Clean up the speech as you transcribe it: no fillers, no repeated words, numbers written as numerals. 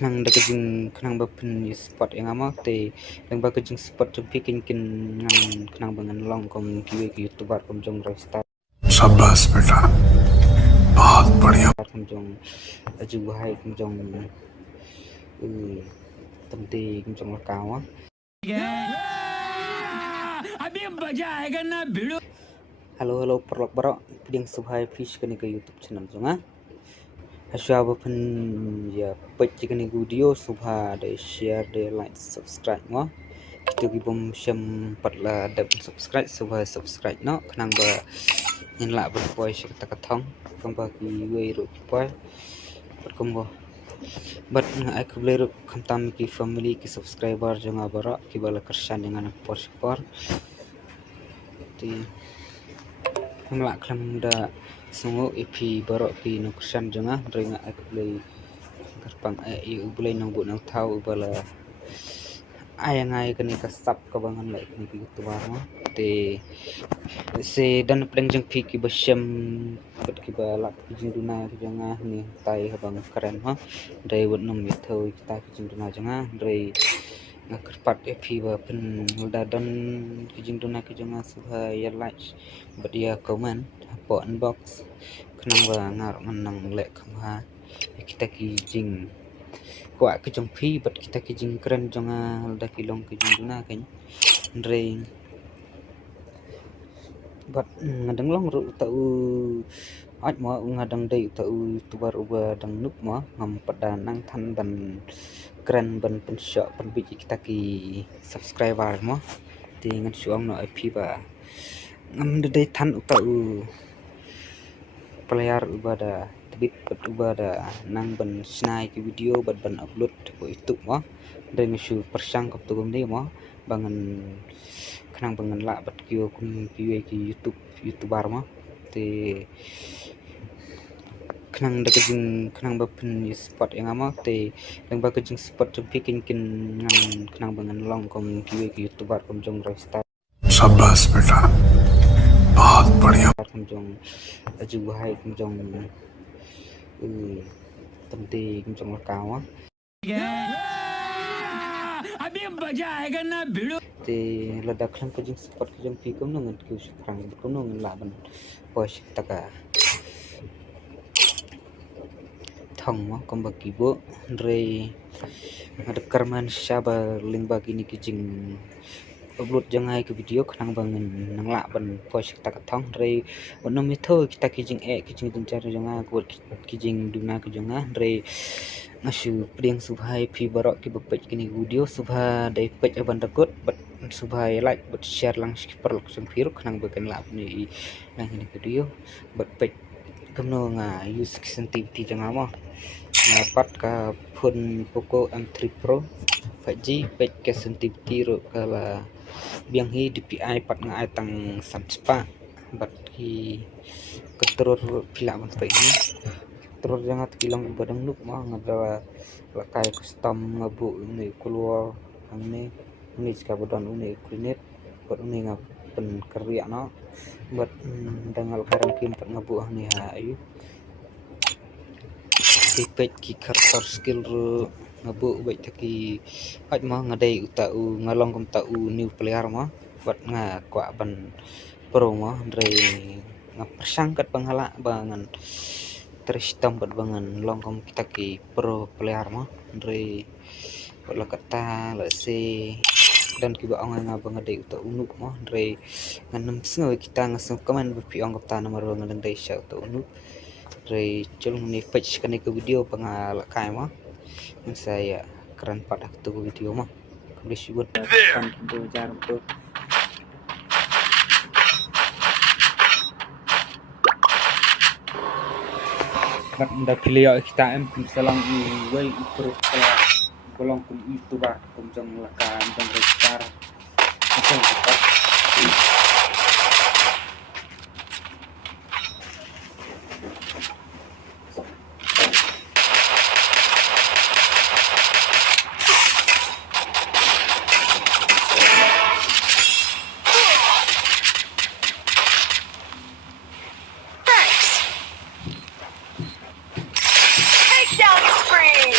kenang dekajing kenang bapin spot yang ama te yang bakajing spot jumpi kin ngan kenang bangan long kom kiwe ki youtuber kom jong resta शाबाश बेटा बहुत बढ़िया kom jong aju bahai kom jong tamte kom jong lakaw अभी मजा आएगा ना भिड़ो halo perlok barok piding subhai fish kani ke YouTube channel jonga asya bapin ya page kani video subha de share de like subscribe mo kita gibom syam patla dap subscribe subscribe no kenang ba in la ba poi shi ta kathong kom ba ki wei ru poi pat kom bo but ai ku ble ru kham tam ki family ki subscriber jonga bara ki bala kersan dengan por ti Ngelak kelam da sungu ipi barok pi no kersan jonga renga ai ku ble kerpang ai u ble nang bu nang thau bala ai ngai kani ka sap ka bangan lai kani ki tu ba te se dan pleng jeng phi ki basyam bat ki bala ki jing duna ki janga ni tai ha bang keren ha dai wot nom mi thoi kita ki jing duna janga dai kerpat phi ba pen da dan ki jing duna ki janga subha ya like bat ya comment po inbox kenang ba ngar nang lek kham ha kita ki jing kwa ke jong phi bat kita ki jing keren jonga da ki long ki jing duna kan reng bat ngadang long ru ta u aj mo ngadang dei ta u tubar uba dang nup mo ngam pada nang than ban keren ban pen shot pen bi kita ki subscriber mo ti ngan suam no phi ba ngam dei than ta u player uba da bit bat uba da nang ban snai ki video bat ban upload ko YouTube mo dai misu persang kap tu gum ni mo bangan kenang bangan la bat kio kum kiwe ki YouTuber mo te kenang dekajing kenang bapin spot yang ama te yang bakajing spot jumpi kin ngan kenang bangan long kom kiwe ki YouTuber kom jong resta शाबाश बेटा बहुत बढ़िया kom jong aju bahai kom jong tamte kom jong lakaw अभी मजा आएगा ना भिड़ो te ladak kham kajing spot kajing pi kom nang ki usprang kom nang la ban pos taka thong mo kom ba ki bo re ada karman syaba ling bagi ni kijing upload jangai ke video khnang bangen nang la ban pos taka thong re onom mi tho kita kijing kijing dun cara janga ko kijing duna ke janga re ngasu pring subhai pi barok ki bepej kini video subha dai pej aban takut bat subhai like bat share lang skipper lok sempir khnang bagan la ni nang ini video bat pej Kumno nga use sensitivity janga mo ngapat ka phone Poco M3 Pro 5G pej ke sensitivity ro kala biang hi DPI pat nga ai tang sam spa bat ki keterur pila ban pej ni terus jangan kilang badang nuk mah ngada lakai custom ngabu ni keluar ini jika badan ini klinik buat ini ngap pen kerja no buat dangal karang kim pat ngabu ni ayu tipet ki karakter skill ru ngabu baik taki aj mah ngadai utau ngalong kom tau new player mah buat nga kwa ban pro mah andre ngapersangkat panghala bangan Tristam bat bangan longkom kita ki pro player mo re wala kata la se dan ki ba ang nga bang ade uta unuk mo re nganam sngo kita ngasum komen bi ang kata nomor ngan dai sha uta unuk re culung ni page kan ke video pangal kai mo saya keren pada tu video mo kondisi buat kan tu jar tu da pilih kita salang wei ukur kolong kum YouTuber kum jong lakan jong restar macam apa Takedown spree!